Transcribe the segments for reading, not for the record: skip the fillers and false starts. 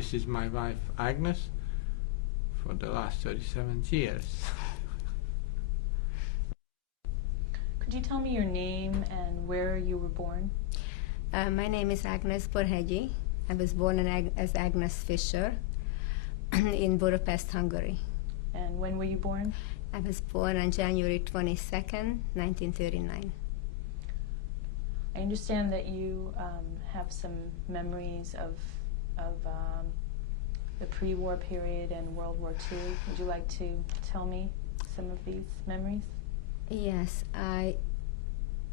this is my wife Agnes for the last 37 years. Could you tell me your name and where you were born? My name is Agnes Borhegyi. I was born as Agnes Fischer in Budapest, Hungary. And when were you born? I was born on January 22nd, 1939. I understand that you have some memories of the pre-war period and World War II. Would you like to tell me some of these memories? Yes, I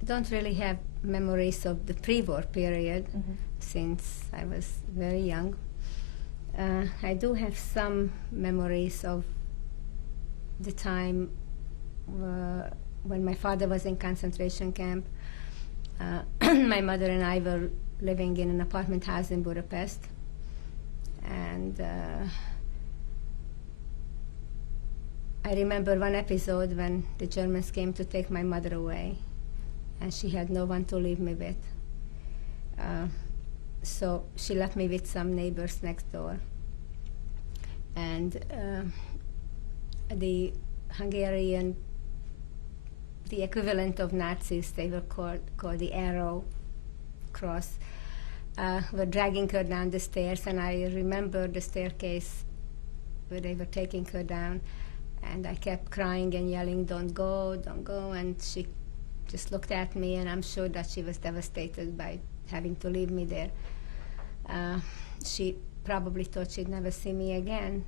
don't really have memories of the pre-war period since I was very young. I do have some memories of the time when my father was in concentration camp. My mother and I were living in an apartment house in Budapest, and I remember one episode when the Germans came to take my mother away, and she had no one to leave me with. So she left me with some neighbors next door. And the Hungarian, the equivalent of Nazis, they were called the Arrow Cross, were dragging her down the stairs, and I remember the staircase where they were taking her down, and I kept crying and yelling, don't go, and she just looked at me, and I'm sure that she was devastated by having to leave me there. She probably thought she'd never see me again,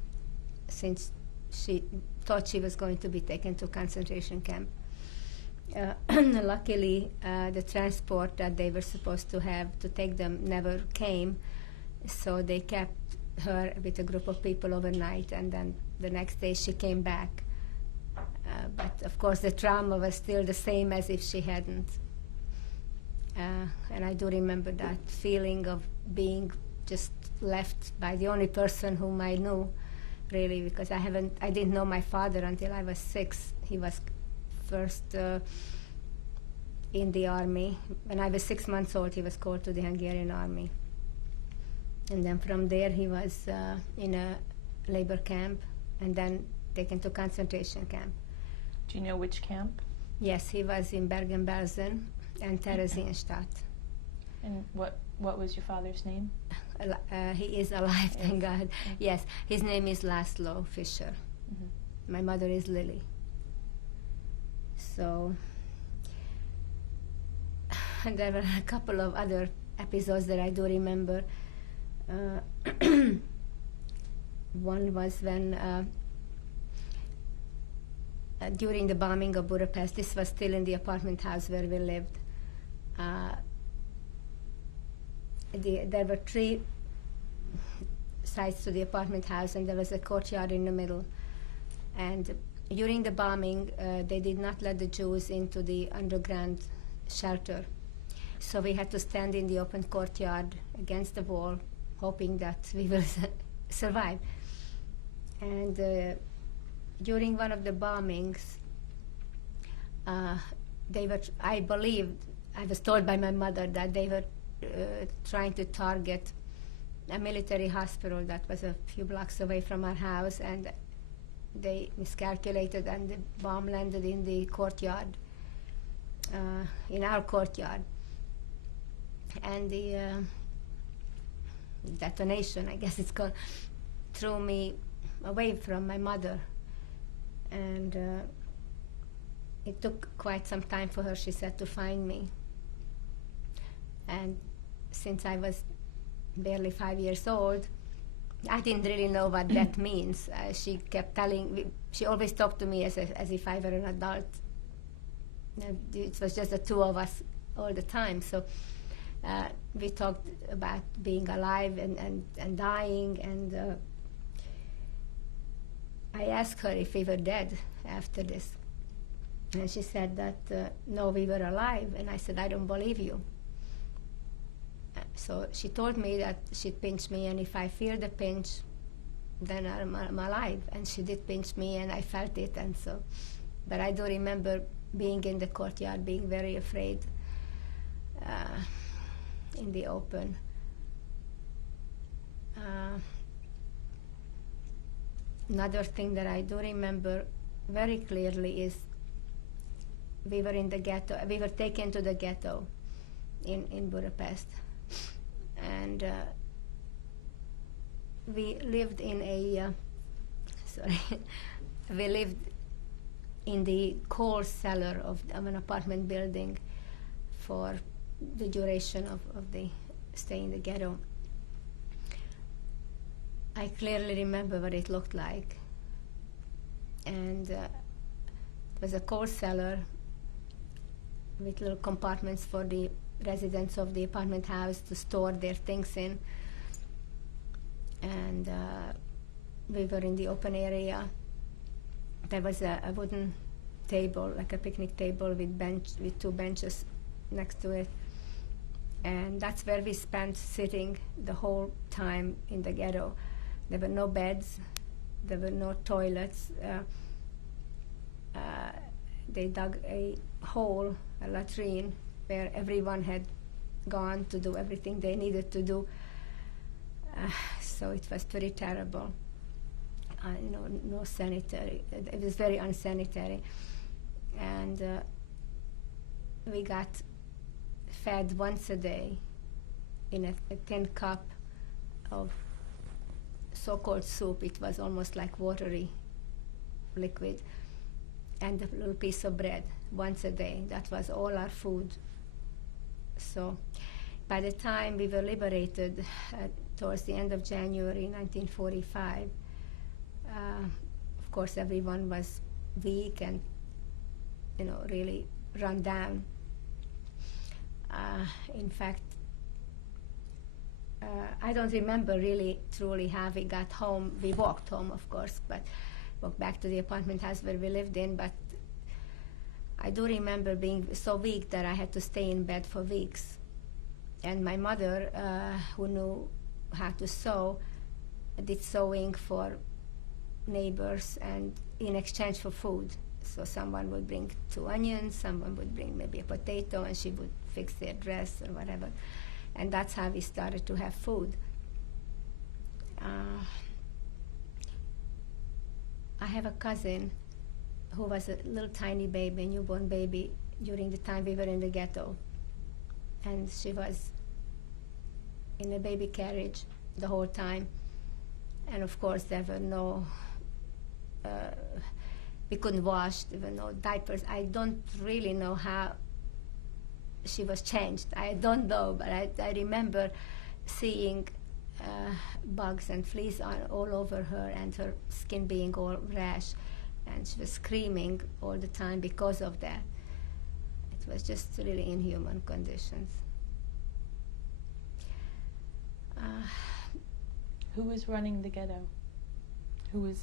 since she thought she was going to be taken to concentration camp. Luckily, the transport that they were supposed to have to take them never came, so they kept her with a group of people overnight, and then the next day she came back. But of course the trauma was still the same as if she hadn't. And I do remember that feeling of being just left by the only person whom I knew, really, because I didn't know my father until I was 6. He was first in the army. When I was 6 months old, he was called to the Hungarian army. And then from there he was in a labor camp, and then taken to concentration camp. Do you know which camp? Yes, he was in Bergen-Belsen and Theresienstadt. And what was your father's name? He is alive, thank God. Yes, his name is Laszlo Fischer. My mother is Lily. So, and there were a couple of other episodes that I do remember. One was when during the bombing of Budapest, this was still in the apartment house where we lived. There were 3 sides to the apartment house, and there was a courtyard in the middle. And during the bombing, they did not let the Jews into the underground shelter. So we had to stand in the open courtyard against the wall, hoping that we will survive. And during one of the bombings, I was told by my mother that they were trying to target a military hospital that was a few blocks away from our house, and they miscalculated, and the bomb landed in the courtyard, in our courtyard. And the detonation, I guess it's called, threw me away from my mother. And it took quite some time for her, she said, to find me. And since I was barely 5 years old, I didn't really know what that means. She kept telling me, she always talked to me as if I were an adult. It was just the 2 of us all the time. So we talked about being alive and dying, and I asked her if we were dead after this. And she said that, no, we were alive. And I said, I don't believe you. So she told me that she'd pinch me, and if I feel the pinch, then I'm alive. And she did pinch me, and I felt it. And so, but I do remember being in the courtyard, being very afraid in the open. Another thing that I do remember very clearly is we were in the ghetto. We were taken to the ghetto in Budapest, and we lived in a we lived in the coal cellar of an apartment building for the duration of the stay in the ghetto. I clearly remember what it looked like, and it was a coal cellar with little compartments for the residents of the apartment house to store their things in. And we were in the open area. There was a wooden table, like a picnic table with two benches next to it. And that's where we spent sitting the whole time in the ghetto. There were no beds, there were no toilets. They dug a hole, a latrine, where everyone had gone to do everything they needed to do. So it was pretty terrible. No sanitary. It was very unsanitary. And we got fed once a day in a tin cup of so-called soup. It was almost like watery liquid, and a little piece of bread once a day. That was all our food. So by the time we were liberated towards the end of January 1945, of course everyone was weak and really run down. In fact, I don't remember really truly how we got home. We walked home, of course, but walked back to the apartment house where we lived in. But I do remember being so weak that I had to stay in bed for weeks. And my mother, who knew how to sew, did sewing for neighbors and in exchange for food. So someone would bring 2 onions, someone would bring maybe a potato, and she would fix their dress or whatever. And that's how we started to have food. I have a cousin who was a little tiny baby, newborn baby, during the time we were in the ghetto. And she was in a baby carriage the whole time. And of course there were no, we couldn't wash, there were no diapers. I don't really know how she was changed. I don't know, but I remember seeing bugs and fleas all over her, and her skin being all rash, and she was screaming all the time because of that. It was just really inhuman conditions. Who was running the ghetto? Who was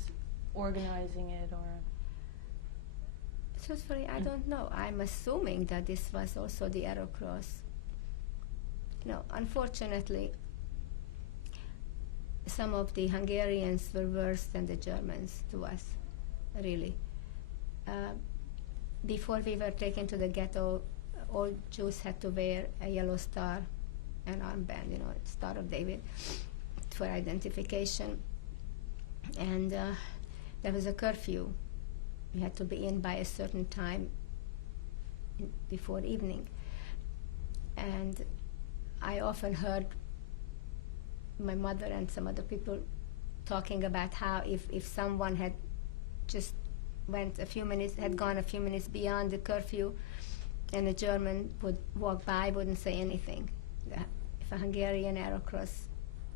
organizing it, or? Truthfully, I don't know. I'm assuming that this was also the Arrow Cross. Unfortunately, some of the Hungarians were worse than the Germans to us, really. Before we were taken to the ghetto, all Jews had to wear a yellow star, an armband, Star of David, for identification. And there was a curfew. You had to be in by a certain time before evening. And I often heard my mother and some other people talking about how if someone had just had gone a few minutes beyond the curfew, and a German would walk by, wouldn't say anything. If a Hungarian Arrow Cross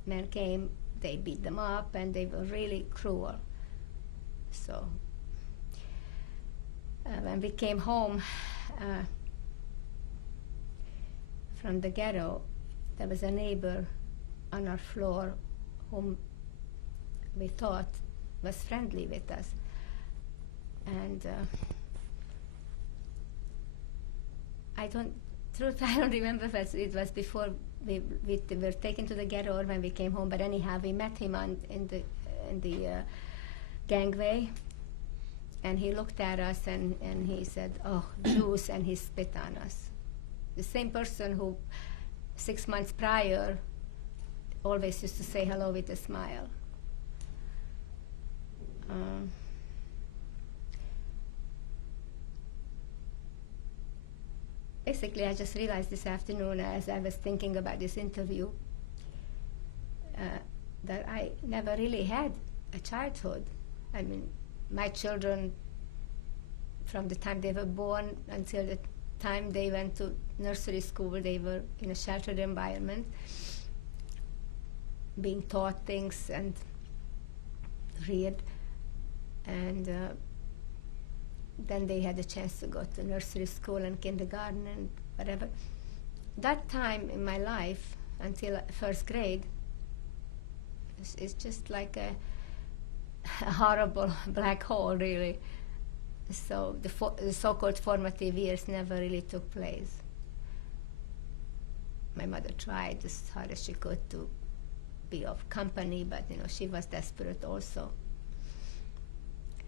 man came, they beat them up, and they were really cruel. So when we came home from the ghetto, there was a neighbor on our floor whom we thought was friendly with us. And I don't remember if it was before we were taken to the ghetto or when we came home, but anyhow, we met him in the gangway, and he looked at us and he said, "Oh, Jews," and he spit on us. The same person who 6 months prior always used to say hello with a smile. Basically, I just realized this afternoon as I was thinking about this interview that I never really had a childhood. I mean, my children, from the time they were born until the time they went to nursery school, they were in a sheltered environment, being taught things and read, and then they had a chance to go to nursery school and kindergarten and whatever. That time in my life, until first grade, is just like a horrible black hole, really. So the so-called formative years never really took place. My mother tried as hard as she could to be of company, but she was desperate also.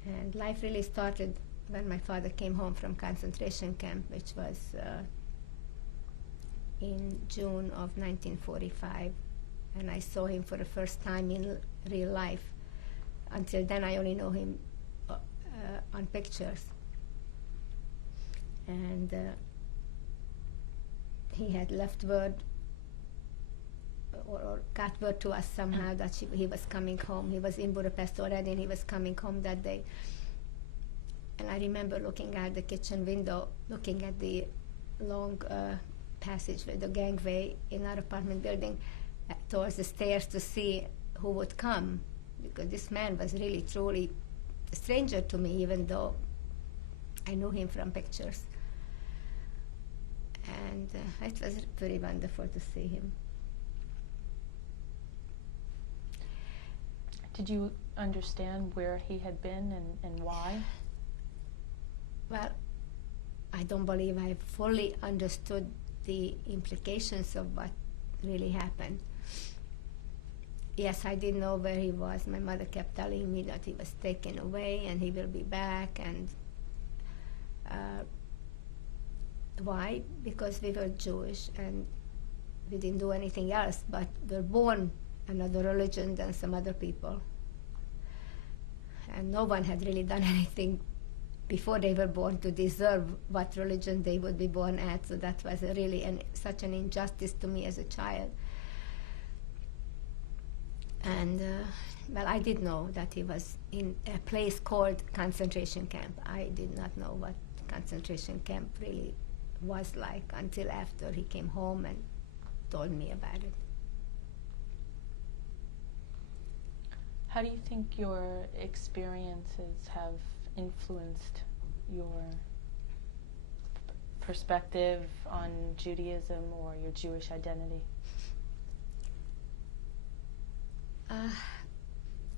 And life really started when my father came home from concentration camp, which was in June of 1945, and I saw him for the first time in real life. Until then, I only know him on pictures. And he had left word or got word to us somehow that he was coming home. He was in Budapest already, and he was coming home that day. And I remember looking out the kitchen window, looking at the long passage with the gangway in our apartment building towards the stairs to see who would come, because this man was really truly a stranger to me, even though I knew him from pictures. And it was very wonderful to see him. Did you understand where he had been and why? Well, I don't believe I fully understood the implications of what really happened. Yes, I didn't know where he was. My mother kept telling me that he was taken away and he will be back. And why? Because we were Jewish and we didn't do anything else, but were born another religion than some other people. And no one had really done anything before they were born to deserve what religion they would be born at. So that was really such an injustice to me as a child. And well, I did know that he was in a place called concentration camp. I did not know what concentration camp really was like until after he came home and told me about it. How do you think your experiences have influenced your perspective on Judaism or your Jewish identity?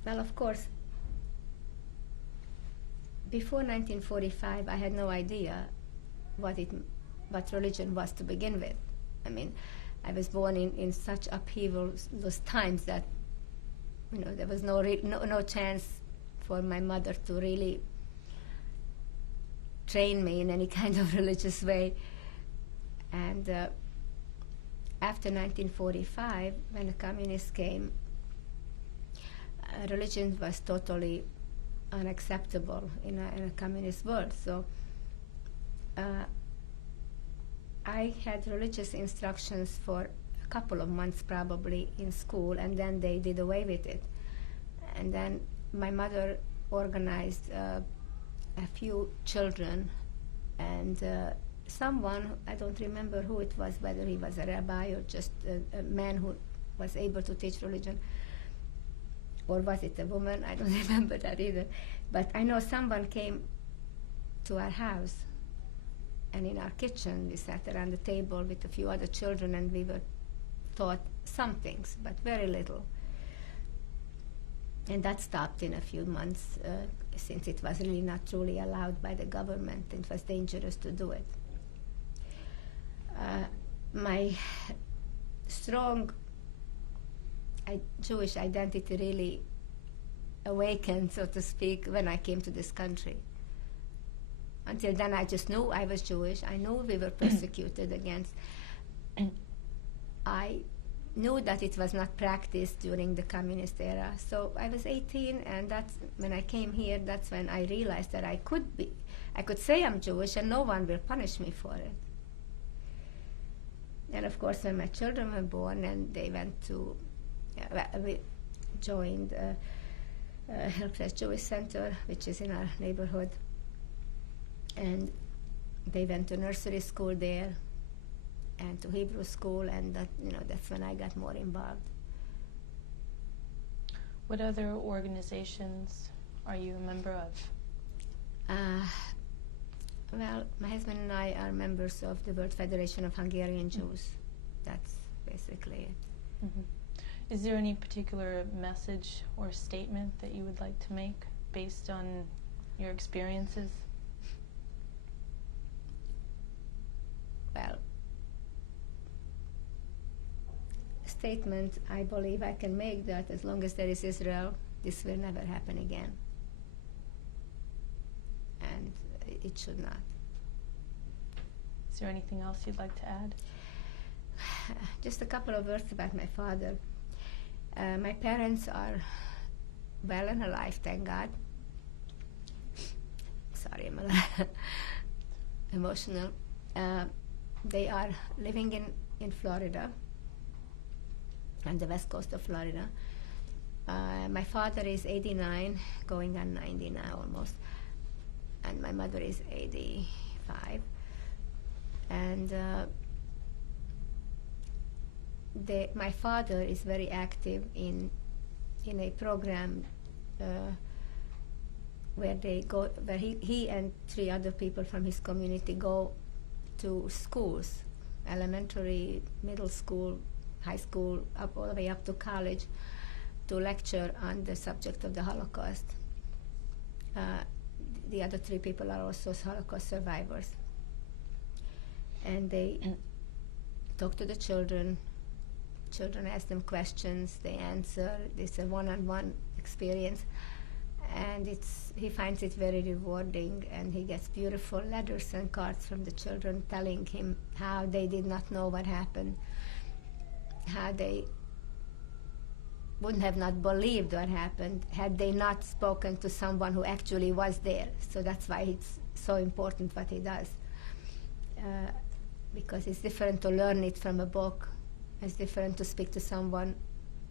Well, of course, before 1945, I had no idea what religion was to begin with. I mean, I was born in such upheavals, those times that there was no chance for my mother to really train me in any kind of religious way. And after 1945, when the communists came, religion was totally unacceptable in a communist world. So I had religious instructions for a couple of months probably in school, and then they did away with it. And then my mother organized a few children, and someone, I don't remember who it was, whether he was a rabbi or just a man who was able to teach religion, or was it a woman? I don't remember that either. But I know someone came to our house, and in our kitchen we sat around the table with a few other children, and we were taught some things, but very little. And that stopped in a few months, since it was really not truly allowed by the government. It was dangerous to do it. My strong Jewish identity really awakened, so to speak, when I came to this country. Until then, I just knew I was Jewish. I knew we were persecuted against. I knew that it was not practiced during the communist era. So I was 18, and that's when I came here. That's when I realized that I could say I'm Jewish, and no one will punish me for it. And of course, when my children were born, and they went to, we joined Helpless Jewish Center, which is in our neighborhood, and they went to nursery school there and to Hebrew school, and that's when I got more involved. What other organizations are you a member of? Well, my husband and I are members of the World Federation of Hungarian Jews. That's basically it. Mm-hmm. Is there any particular message or statement that you would like to make based on your experiences? Well, statement, I believe I can make that as long as there is Israel, this will never happen again. And it should not. Is there anything else you'd like to add? Just a couple of words about my father. My parents are well and alive, thank God. Sorry, I'm a little emotional. They are living in Florida, on the west coast of Florida. My father is 89, going on 90 now almost, and my mother is 85. And my father is very active in a program where he and 3 other people from his community go to schools, elementary, middle school, high school, all the way up to college, to lecture on the subject of the Holocaust. The other 3 people are also Holocaust survivors. And they talk to the children. Children ask them questions, they answer. It's a one-on-one experience, and he finds it very rewarding, and he gets beautiful letters and cards from the children telling him how they did not know what happened, how they wouldn't have not believed what happened had they not spoken to someone who actually was there. So that's why it's so important what he does, because it's different to learn it from a book. It's different to speak to someone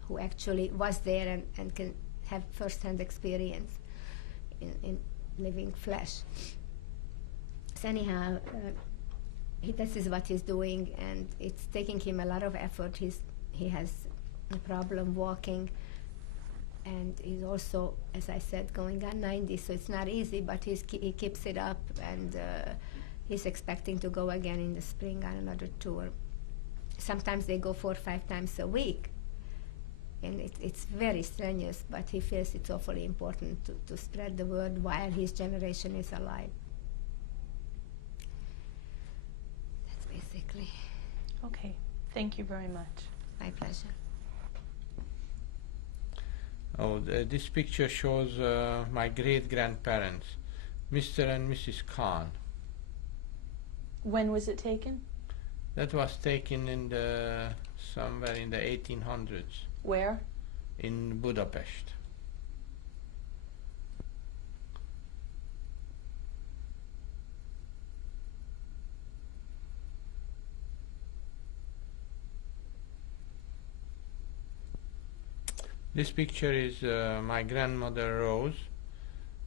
who actually was there and can have first-hand experience in living flesh. So anyhow, this is what he's doing, and it's taking him a lot of effort. He has a problem walking, and he's also, as I said, going on 90, so it's not easy, but he keeps it up, and he's expecting to go again in the spring on another tour. Sometimes they go 4 or 5 times a week, and it's very strenuous, but he feels it's awfully important to spread the word while his generation is alive. That's basically. Okay, thank you very much. My pleasure. Oh, this picture shows my great-grandparents, Mr. and Mrs. Khan. When was it taken? That was taken somewhere in the 1800s. Where? In Budapest. This picture is my grandmother Rose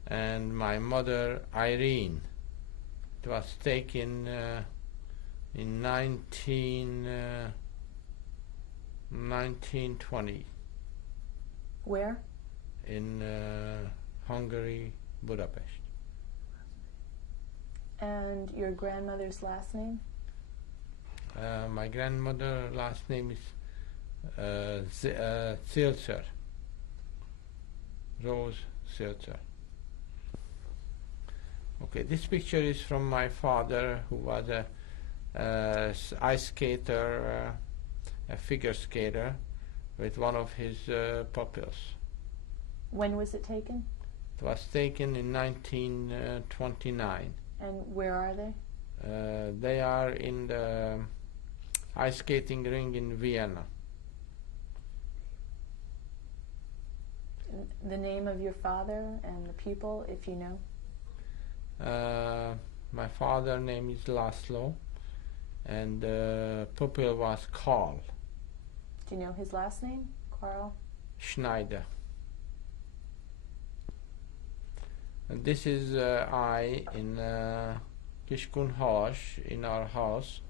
and my mother Irene. It was taken in 1920. Where? In Hungary, Budapest. And your grandmother's last name? My grandmother's last name is Zielzer. Rose Zielzer. Okay, this picture is from my father, who was a ice skater, a figure skater, with one of his pupils. When was it taken? It was taken in 1929. And where are they? They are in the ice skating ring in Vienna. the name of your father and the pupil, if you know. My father's name is Laszlo, and pupil was Karl Do you know his last name? Karl? Schneider. And this is I in Kiskunhalas in our house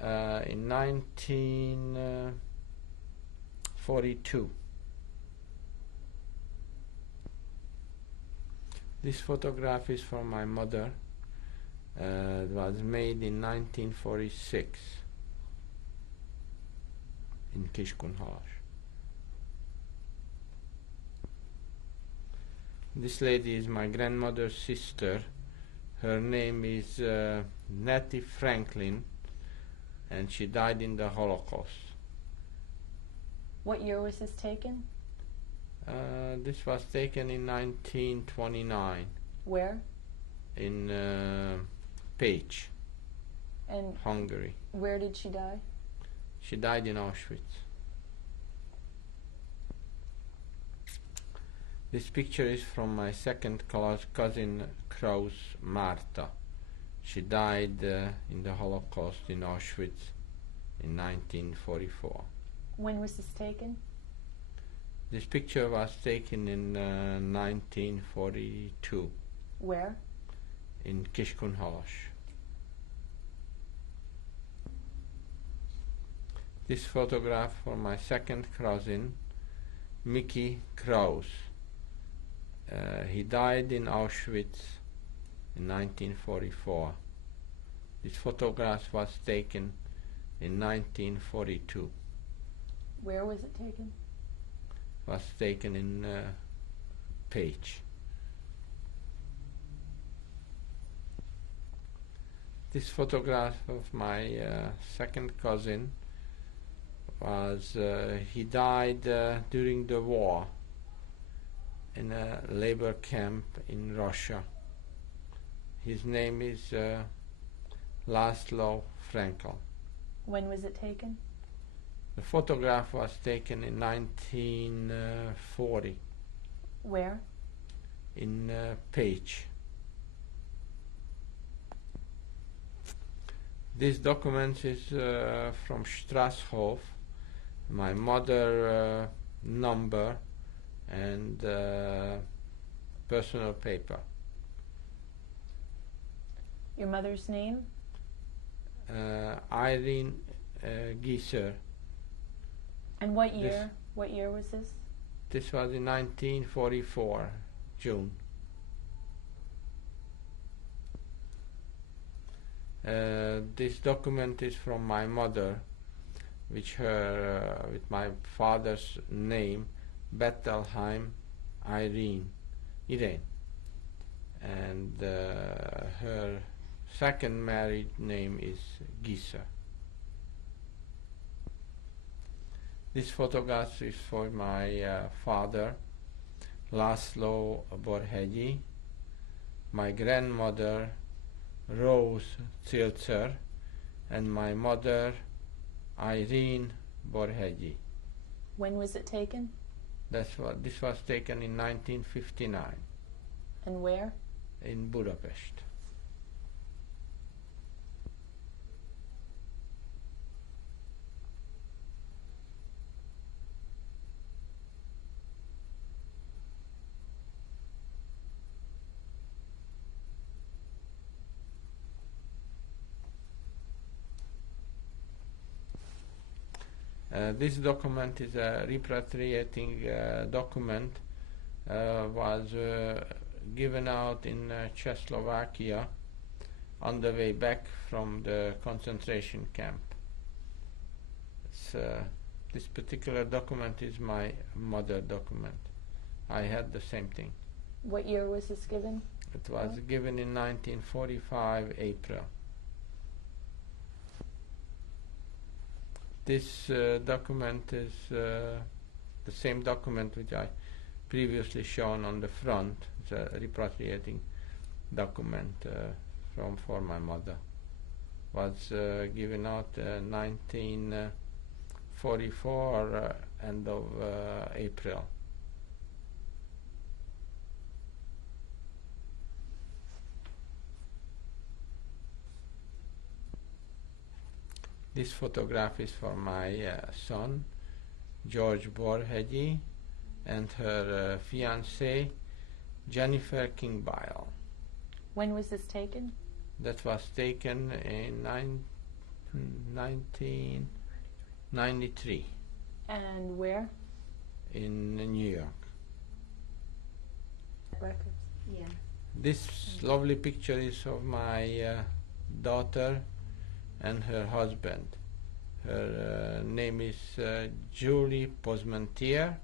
in 1942. This photograph is from my mother. It was made in 1946 in Kiskunhalas. This lady is my grandmother's sister. Her name is Nettie Franklin, and she died in the Holocaust. What year was this taken? This was taken in 1929 Where? in Pécs, And Hungary. where did she die? She died in Auschwitz. This picture is from my second cousin Kraus Marta. She died in the Holocaust in Auschwitz in 1944. When was this taken? This picture was taken in 1942 Where? in Kiskunhalas. This photograph for my second cousin, Mickey Kraus. He died in Auschwitz in 1944. This photograph was taken in 1942. Where was it taken? Was taken in Pécs. This photograph of my second cousin was he died during the war in a labor camp in Russia. His name is Laszlo Frankel. When was it taken? The photograph was taken in 1940 Where? in Pécs. This document is from Strasshof, my mother number and personal paper. Your mother's name? Irene Giesser. And what year? What year was this? This was in 1944, June. This document is from my mother, with my father's name, Bettelheim Irene, and her second married name is Giesser. This photograph is for my father, Laszlo Borhegyi, my grandmother, Rose Zilzer, and my mother, Irene Borhegyi. When was it taken? This was taken in 1959 And where? in Budapest. This document is a repatriating document, was given out in Czechoslovakia on the way back from the concentration camp. This particular document is my mother document. I had the same thing. What year was this given? It was given in 1945 April. This document is the same document which I previously shown on the front. It's a repatriating document for my mother. Was given out 1944 end of April. This photograph is for my son, George Borhegyi, and her fiancée, Jenifer Joyce. When was this taken? That was taken in 1993 And where? in New York. Records. Yeah. This lovely picture is of my daughter and her husband. Her name is Julie Posmentier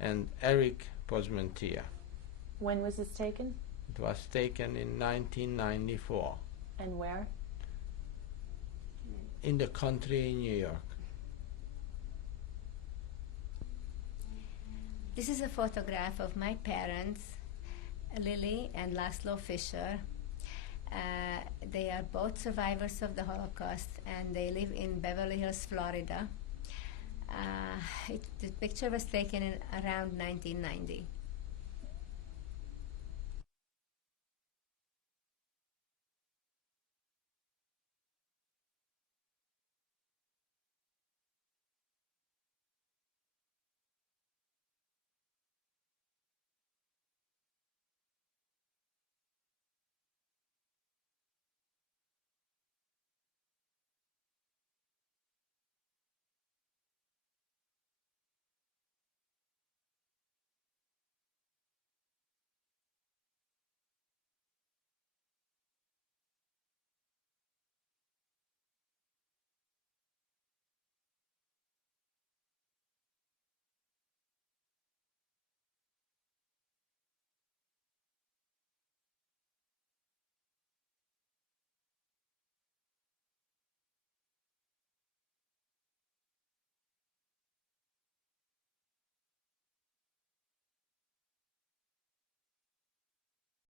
and Eric Posmentier. When was this taken? It was taken in 1994 And where? in the country in New York. This is a photograph of my parents, Lily and Laszlo Fisher. They are both survivors of the Holocaust, and they live in Beverly Hills, Florida. The picture was taken in around 1990.